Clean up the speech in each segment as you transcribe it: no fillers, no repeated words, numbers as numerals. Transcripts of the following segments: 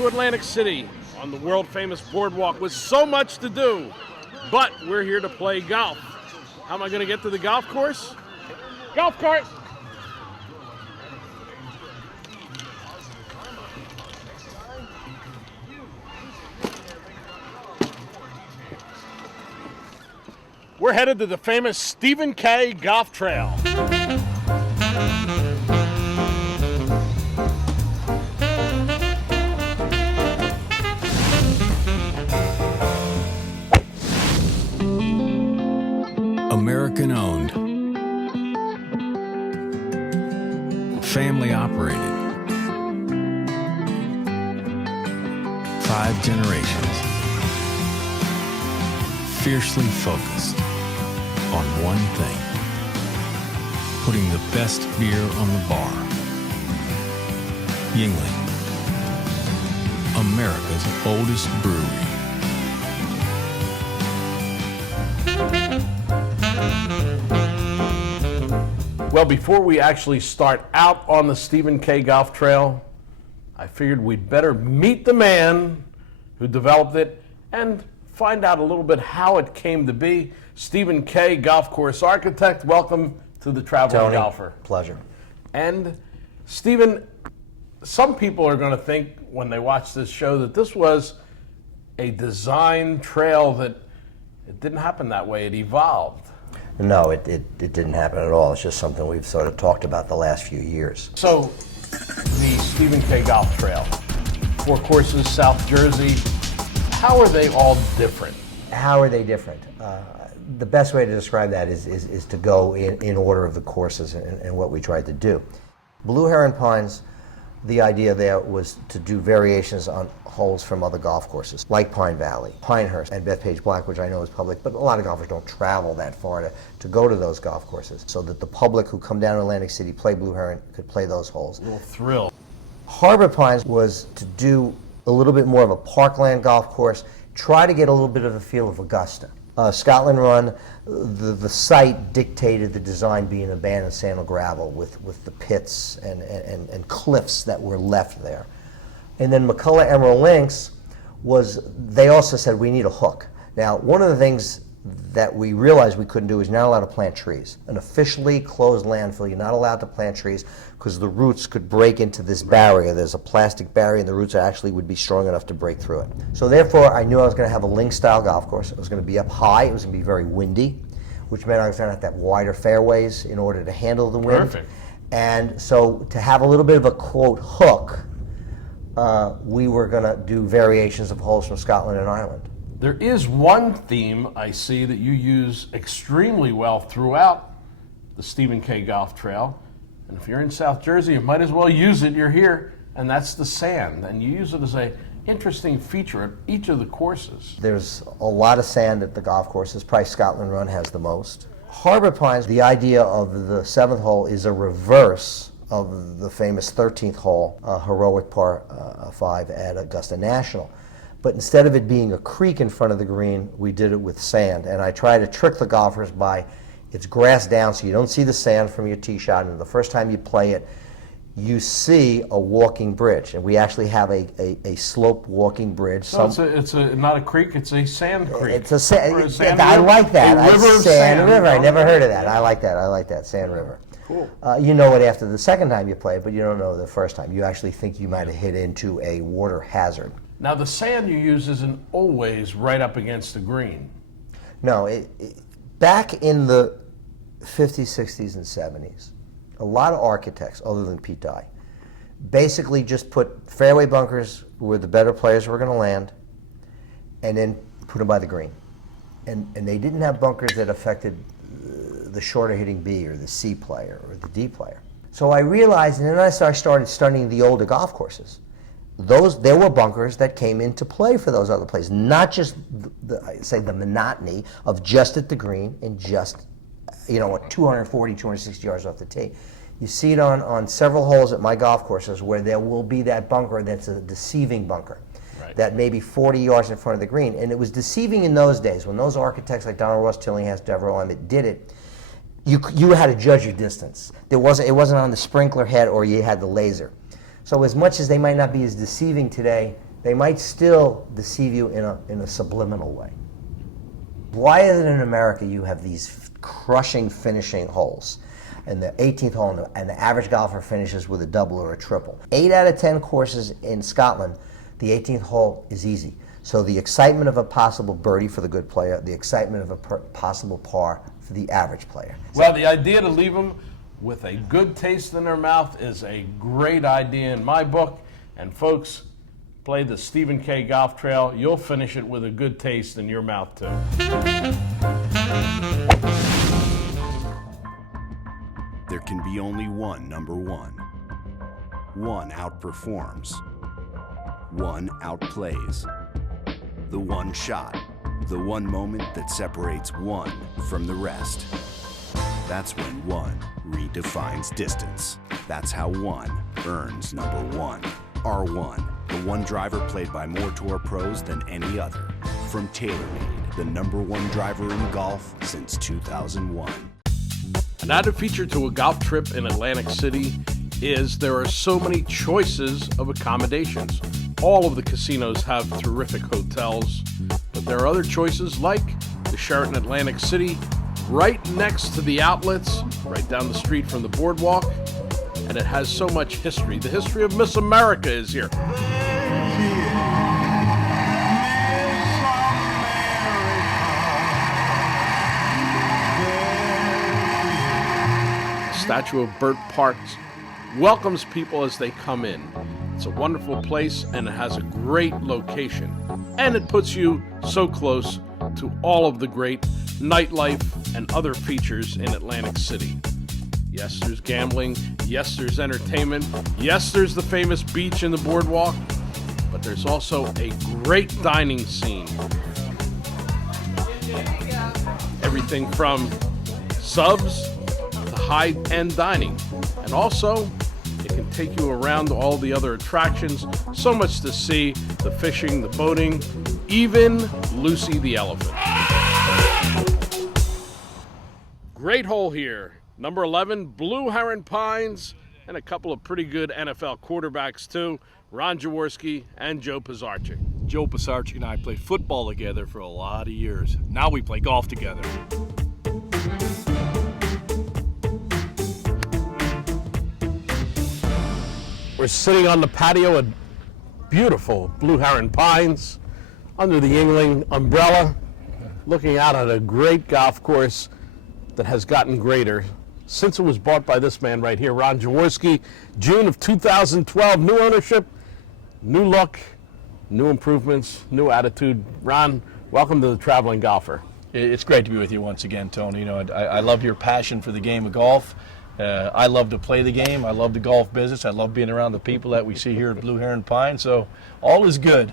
to Atlantic City on the world famous boardwalk with so much to do, but we're here to play golf. How am I going to get to the golf course? Golf cart! We're headed to the famous Stephen K. Golf Trail. American owned, family operated, 5 generations, fiercely focused on one thing: putting the best beer on the bar. Yuengling, America's oldest brewery. Well, before we actually start out on the Stephen K. Golf Trail, I figured we'd better meet the man who developed it and find out a little bit how it came to be. Stephen K., golf course architect, welcome to the Traveling Tony, Golfer. Pleasure. And Stephen, some people are going to think when they watch this show that this was a design trail, that it didn't happen that way, it evolved. No, it didn't happen at all. It's just something we've sort of talked about the last few years. So, the Stephen K. Golf Trail, 4 courses, South Jersey, how are they all different? How are they different? The best way to describe that is to go in order of the courses and what we tried to do. Blue Heron Pines, the idea there was to do variations on holes from other golf courses, like Pine Valley, Pinehurst, and Bethpage Black, which I know is public, but a lot of golfers don't travel that far to go to those golf courses, so that the public who come down to Atlantic City, play Blue Heron, could play those holes. A little thrill. Harbor Pines was to do a little bit more of a parkland golf course, try to get a little bit of a feel of Augusta. Scotland Run, the site dictated the design being abandoned sand and gravel with the pits and cliffs that were left there. And then McCullough Emerald Links they also said we need a hook. Now, one of the things that we realized we couldn't do is you're not allowed to plant trees. An officially closed landfill, you're not allowed to plant trees because the roots could break into this barrier. There's a plastic barrier and the roots actually would be strong enough to break through it. So therefore, I knew I was going to have a link-style golf course. It was going to be up high, it was going to be very windy, which meant I was going to have to have wider fairways in order to handle the wind. Perfect. And so to have a little bit of a, quote, hook, we were going to do variations of holes from Scotland and Ireland. There is one theme I see that you use extremely well throughout the Stephen K. Golf Trail. And if you're in South Jersey, you might as well use it. You're here, and that's the sand. And you use it as an interesting feature at each of the courses. There's a lot of sand at the golf courses. Probably Scotland Run has the most. Harbor Pines, the idea of the 7th hole is a reverse of the famous 13th hole, heroic par 5 at Augusta National. But instead of it being a creek in front of the green, we did it with sand. And I try to trick the golfers by, it's grass down so you don't see the sand from your tee shot, and the first time you play it, you see a walking bridge. And we actually have a sloped walking bridge. So it's not a creek, it's a sand creek. It's a sand, sand I river? like that. A river of sand river, I never heard of Okay. that. I like that, Sand River. Cool. You know it after the second time you play it, but you don't know the first time. You actually think you might have hit into a water hazard. Now, the sand you use isn't always right up against the green. No, back in the 50s, 60s, and 70s, a lot of architects, other than Pete Dye, basically just put fairway bunkers where the better players were going to land, and then put them by the green. And they didn't have bunkers that affected the shorter hitting B or the C player or the D player. So I realized, and then I started studying the older golf courses. There were bunkers that came into play for those other plays, not just the monotony of just at the green and just, 240, 260 yards off the tee. You see it on several holes at my golf courses where there will be that bunker that's a deceiving bunker. Right. That may be 40 yards in front of the green. And it was deceiving in those days when those architects like Donald Ross Tillinghast, Devereux Emmett did it. You had to judge your distance. It wasn't on the sprinkler head or you had the laser. So as much as they might not be as deceiving today, they might still deceive you in a subliminal way. Why is it in America you have these crushing finishing holes? And the 18th hole, and the average golfer finishes with a double or a triple. 8 out of 10 courses in Scotland, the 18th hole is easy. So the excitement of a possible birdie for the good player, the excitement of a possible par for the average player. Well, the idea to leave them with a good taste in their mouth is a great idea in my book. And folks, play the Stephen K. Golf Trail. You'll finish it with a good taste in your mouth, too. There can be only one number one. One outperforms. One outplays. The one shot. The one moment that separates one from the rest. That's when one redefines distance. That's how one earns number one. R1, the one driver played by more tour pros than any other. From TaylorMade, the number one driver in golf since 2001. An added feature to a golf trip in Atlantic City is there are so many choices of accommodations. All of the casinos have terrific hotels, but there are other choices like the Sheraton Atlantic City, right next to the outlets, right down the street from the boardwalk, and it has so much history. The history of Miss America is here. The statue of Burt Parks welcomes people as they come in. It's a wonderful place and it has a great location. And it puts you so close to all of the great nightlife and other features in Atlantic City. Yes, there's gambling. Yes, there's entertainment. Yes, there's the famous beach and the boardwalk. But there's also a great dining scene. Everything from subs to high-end dining. And also, it can take you around to all the other attractions. So much to see, the fishing, the boating, even Lucy the elephant. Great hole here. Number 11, Blue Heron Pines, and a couple of pretty good NFL quarterbacks too, Ron Jaworski and Joe Pisarcik. Joe Pisarcik and I played football together for a lot of years. Now we play golf together. We're sitting on the patio at beautiful Blue Heron Pines, under the Yuengling umbrella, looking out at a great golf course that has gotten greater since it was bought by this man right here, Ron Jaworski. June of 2012, new ownership, new look, new improvements, new attitude. Ron, welcome to the Traveling Golfer. It's great to be with you once again, Tony. You know, I love your passion for the game of golf. I love to play the game. I love the golf business. I love being around the people that we see here at Blue Heron Pines. So all is good.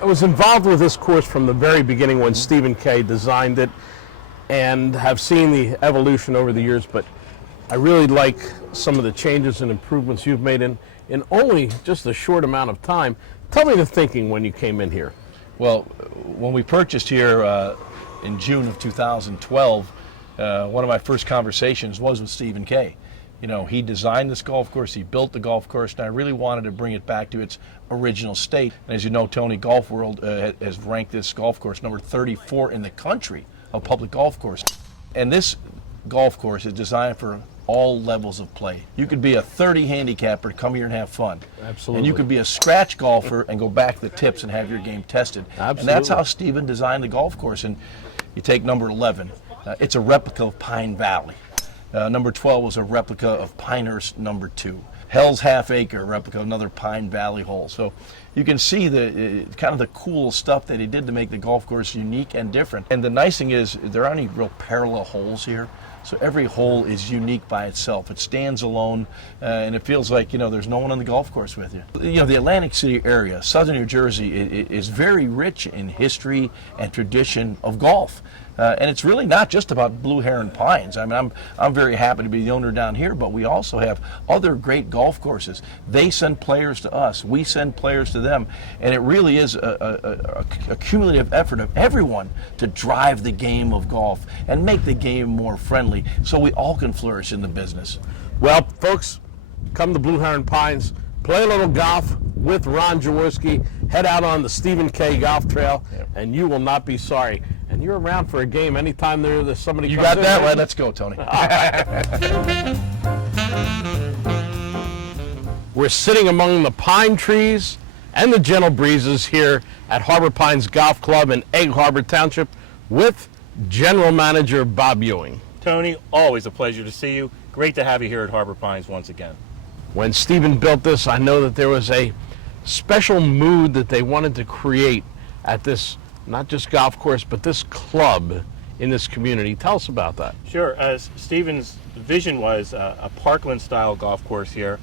I was involved with this course from the very beginning when Stephen K. designed it, and have seen the evolution over the years, but I really like some of the changes and improvements you've made in only just a short amount of time. Tell me the thinking when you came in here. Well, when we purchased here in June of 2012, one of my first conversations was with Stephen K. You know, he designed this golf course, he built the golf course, and I really wanted to bring it back to its original state. And as you know, Tony, Golf World has ranked this golf course number 34 in the country of public golf course. And this golf course is designed for all levels of play. You could be a 30 handicapper, come here and have fun. Absolutely. And you could be a scratch golfer and go back to the tips and have your game tested. Absolutely. And that's how Stephen designed the golf course. And you take number 11, it's a replica of Pine Valley. Number 12 was a replica of Pinehurst number 2. Hell's Half Acre, replica of another Pine Valley hole. So you can see the kind of the cool stuff that he did to make the golf course unique and different. And the nice thing is there aren't any real parallel holes here. So every hole is unique by itself. It stands alone, and it feels like, you know, there's no one on the golf course with you. You know, the Atlantic City area, southern New Jersey, is very rich in history and tradition of golf. And it's really not just about Blue Heron Pines. I mean, I'm very happy to be the owner down here, but we also have other great golf courses. They send players to us. We send players to them. And it really is a cumulative effort of everyone to drive the game of golf and make the game more friendly so we all can flourish in the business. Well, folks, come to Blue Heron Pines. play a little golf with Ron Jaworski, head out on the Stephen K. Golf Trail, and you will not be sorry. And you're around for a game anytime there's somebody. You comes got in, that man. right. Let's go, Tony. We're sitting among the pine trees and the gentle breezes here at Harbor Pines Golf Club in Egg Harbor Township with General Manager Bob Ewing. Tony, always a pleasure to see you. Great to have you here at Harbor Pines once again. When Stephen built this, I know that there was a special mood that they wanted to create at this, not just golf course, but this club in this community. Tell us about that. Sure, as Stephen's vision was a Parkland-style golf course here,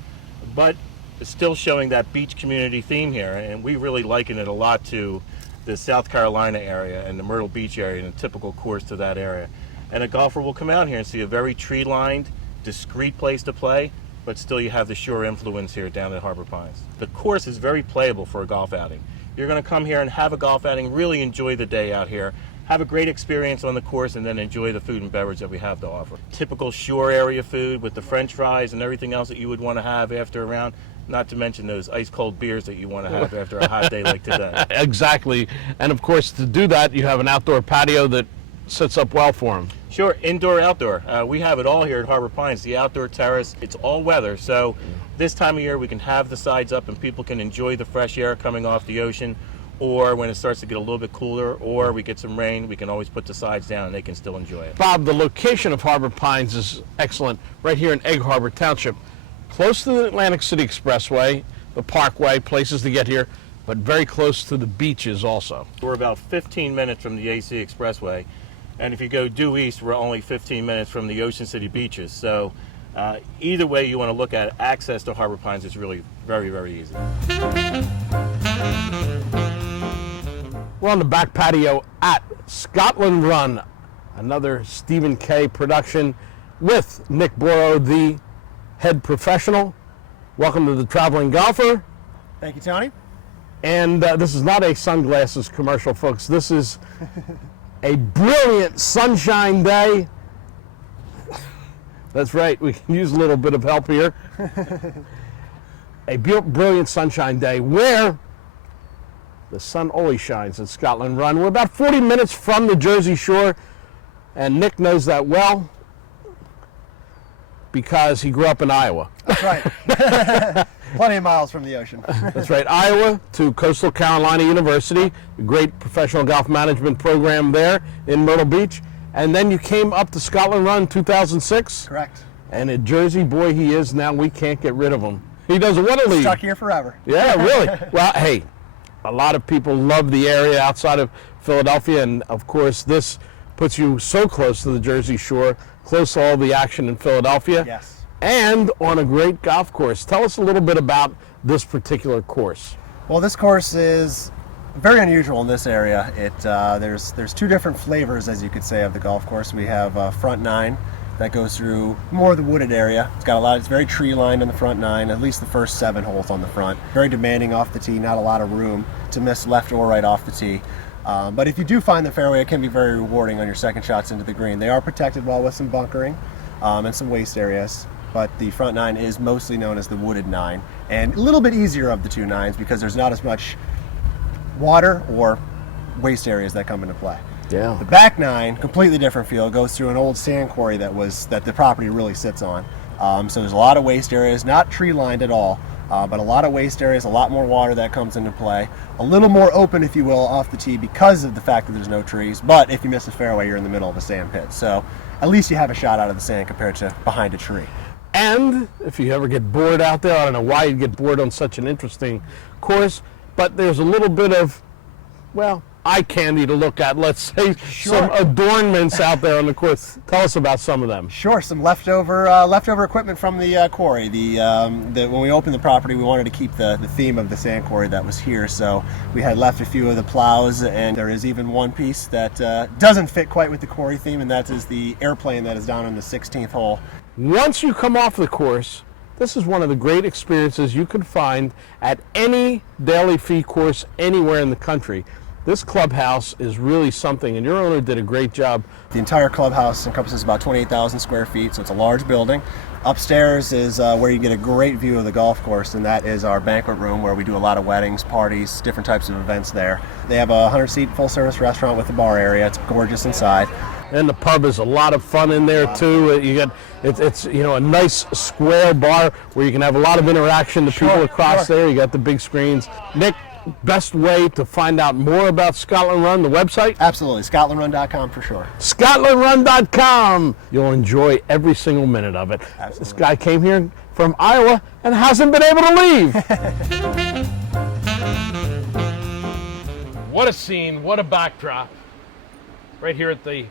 but still showing that beach community theme here, and we really liken it a lot to the South Carolina area and the Myrtle Beach area and a typical course to that area. And a golfer will come out here and see a very tree-lined, discreet place to play, but still you have the shore influence here down at Harbor Pines. The course is very playable for a golf outing. You're going to come here and have a golf outing, really enjoy the day out here, have a great experience on the course, and then enjoy the food and beverage that we have to offer. Typical shore area food with the French fries and everything else that you would want to have after a round, not to mention those ice-cold beers that you want to have after a hot day like today. Exactly. And of course, to do that, you have an outdoor patio that sets up well for them. Sure, indoor, outdoor. We have it all here at Harbor Pines. The outdoor terrace, it's all weather. So this time of year, we can have the sides up and people can enjoy the fresh air coming off the ocean. Or when it starts to get a little bit cooler, or we get some rain, we can always put the sides down and they can still enjoy it. Bob, the location of Harbor Pines is excellent, right here in Egg Harbor Township, close to the Atlantic City Expressway, the Parkway, places to get here, but very close to the beaches also. We're about 15 minutes from the AC Expressway, and if you go due east, we're only 15 minutes from the Ocean City beaches. So either way you want to look at it, access to Harbor Pines is really very, very easy. We're on the back patio at Scotland Run, another Stephen K. production with Nick Boro, the head professional. Welcome to the Traveling Golfer. Thank you, Tony. And this is not a sunglasses commercial, folks. This is a brilliant sunshine day. That's right, we can use a little bit of help here. A brilliant sunshine day where the sun always shines at Scotland Run. We're about 40 minutes from the Jersey Shore, and Nick knows that well because he grew up in Iowa. That's right. Plenty of miles from the ocean. That's right, Iowa to Coastal Carolina University, a great professional golf management program there in Myrtle Beach. And then you came up to Scotland Run 2006. Correct. And a Jersey boy he is now, we can't get rid of him. He doesn't want to leave. Stuck here forever. Yeah, really. Well, hey, a lot of people love the area outside of Philadelphia, and of course this puts you so close to the Jersey Shore, close to all the action in Philadelphia. Yes. And on a great golf course. Tell us a little bit about this particular course. Well, this course is very unusual in this area. There's two different flavors, as you could say, of the golf course. We have front nine that goes through more of the wooded area. It's very tree lined in the front nine, at least the first 7 holes on the front. Very demanding off the tee, not a lot of room to miss left or right off the tee. But if you do find the fairway, it can be very rewarding on your second shots into the green. They are protected well with some bunkering and some waste areas. But the front nine is mostly known as the wooded nine, and a little bit easier of the two nines because there's not as much water or waste areas that come into play. Yeah. The back nine, completely different feel. It goes through an old sand quarry that the property really sits on. So there's a lot of waste areas, not tree lined at all, but a lot of waste areas, a lot more water that comes into play. A little more open, if you will, off the tee because of the fact that there's no trees. But if you miss a fairway, you're in the middle of a sand pit. So at least you have a shot out of the sand compared to behind a tree. And if you ever get bored out there, I don't know why you'd get bored on such an interesting course, but there's a little bit of, well, eye candy to look at, let's say, some adornments out there on the course. Tell us about some of them. Sure, some leftover equipment from the quarry. When we opened the property, we wanted to keep the theme of the sand quarry that was here, so we had left a few of the plows, and there is even one piece that doesn't fit quite with the quarry theme, and that is the airplane that is down on the 16th hole. Once you come off the course, this is one of the great experiences you can find at any daily fee course anywhere in the country. This clubhouse is really something, and your owner did a great job. The entire clubhouse encompasses about 28,000 square feet, so it's a large building. Upstairs is where you get a great view of the golf course, and that is our banquet room where we do a lot of weddings, parties, different types of events there. They have a 100-seat full-service restaurant with a bar area. It's gorgeous inside. And the pub is a lot of fun in there too. You got it's you know, a nice square bar where you can have a lot of interaction. The people across there, you got the big screens. Nick, best way to find out more about Scotland Run, the website? Absolutely, scotlandrun.com for sure. scotlandrun.com. You'll enjoy every single minute of it. Absolutely. This guy came here from Iowa and hasn't been able to leave. What a scene, what a backdrop. Right here at the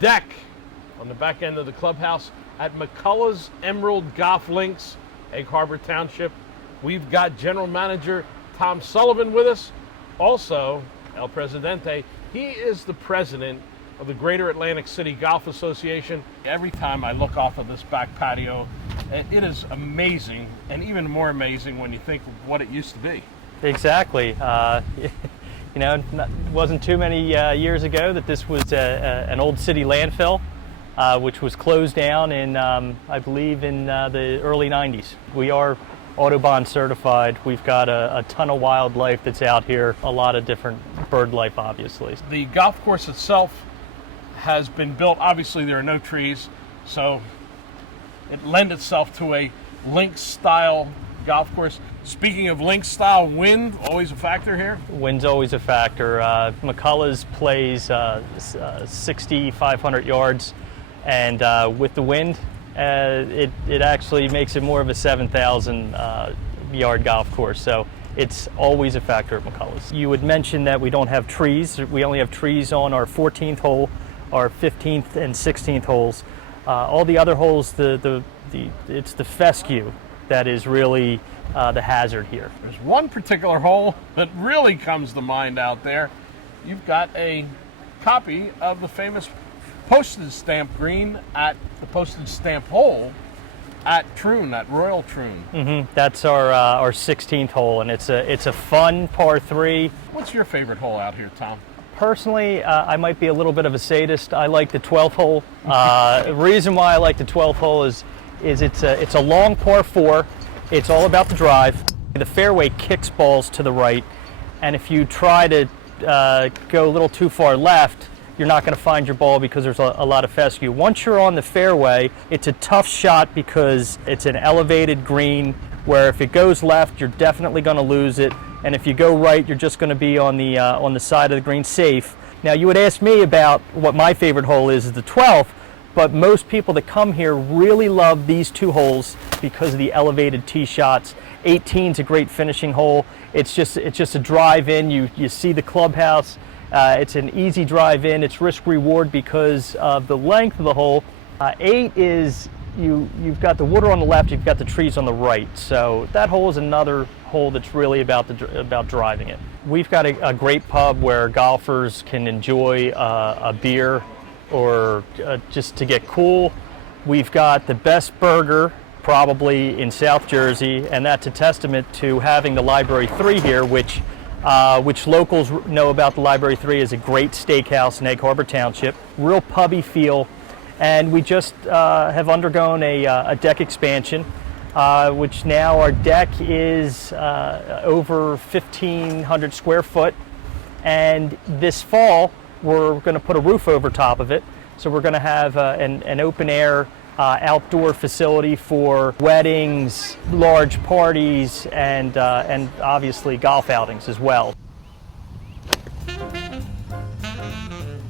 deck on the back end of the clubhouse at McCullough's Emerald Golf Links, Egg Harbor Township. We've got General Manager Tom Sullivan with us. Also, El Presidente, he is the president of the Greater Atlantic City Golf Association. Every time I look off of this back patio, it is amazing, and even more amazing when you think of what it used to be. Exactly. You know, it wasn't too many years ago that this was an old city landfill, which was closed down in, I believe, in the early 90s. We are Audubon certified. We've got a ton of wildlife that's out here, a lot of different bird life, obviously. The golf course itself has been built, obviously there are no trees, so it lends itself to a links-style golf course. Speaking of links-style, wind, always a factor here? Wind's always a factor. McCullough's plays 6,500 yards, and with the wind, it actually makes it more of a 7,000 yard golf course. So it's always a factor at McCullough's. You would mention that we don't have trees. We only have trees on our 14th hole, our 15th and 16th holes. All the other holes, it's the fescue that is really the hazard here. There's one particular hole that really comes to mind out there. You've got a copy of the famous postage stamp green at the postage stamp hole at Troon, at Royal Troon. Mm-hmm. That's our 16th hole, and it's a fun par 3. What's your favorite hole out here, Tom? Personally, I might be a little bit of a sadist. I like the 12th hole. The reason why I like the 12th hole is it's a long par 4. It's all about the drive. The fairway kicks balls to the right, and if you try to go a little too far left, you're not going to find your ball because there's a lot of fescue. Once you're on the fairway, it's a tough shot because it's an elevated green where if it goes left, you're definitely going to lose it, and if you go right, you're just going to be on the side of the green safe. Now, you would ask me about what my favorite hole is the 12th, but most people that come here really love these two holes because of the elevated tee shots. 18's a great finishing hole. It's just a drive in. You see the clubhouse. It's an easy drive in. It's risk reward because of the length of the hole. 8 is you've got the water on the left. You've got the trees on the right. So that hole is another hole that's really about driving it. We've got a great pub where golfers can enjoy a beer or just to get cool. We've got the best burger probably in South Jersey, and that's a testament to having the Library 3 here, which locals know about. The Library 3 is a great steakhouse in Egg Harbor Township, real pubby feel, and we just have undergone a deck expansion, which now our deck is over 1,500 square foot, and this fall we're going to put a roof over top of it, so we're going to have an open air outdoor facility for weddings, large parties, and obviously golf outings as well.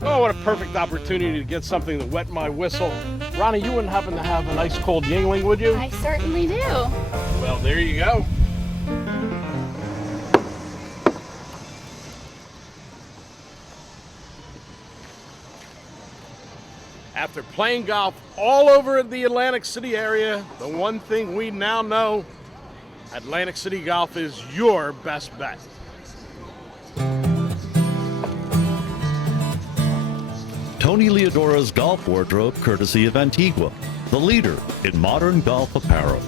Oh, what a perfect opportunity to get something to wet my whistle. Ronnie, you wouldn't happen to have an ice cold Yingling, would you? I certainly do. Well, there you go. After playing golf all over the Atlantic City area, the one thing we now know, Atlantic City Golf is your best bet. Tony Leodora's golf wardrobe, courtesy of Antigua, the leader in modern golf apparel.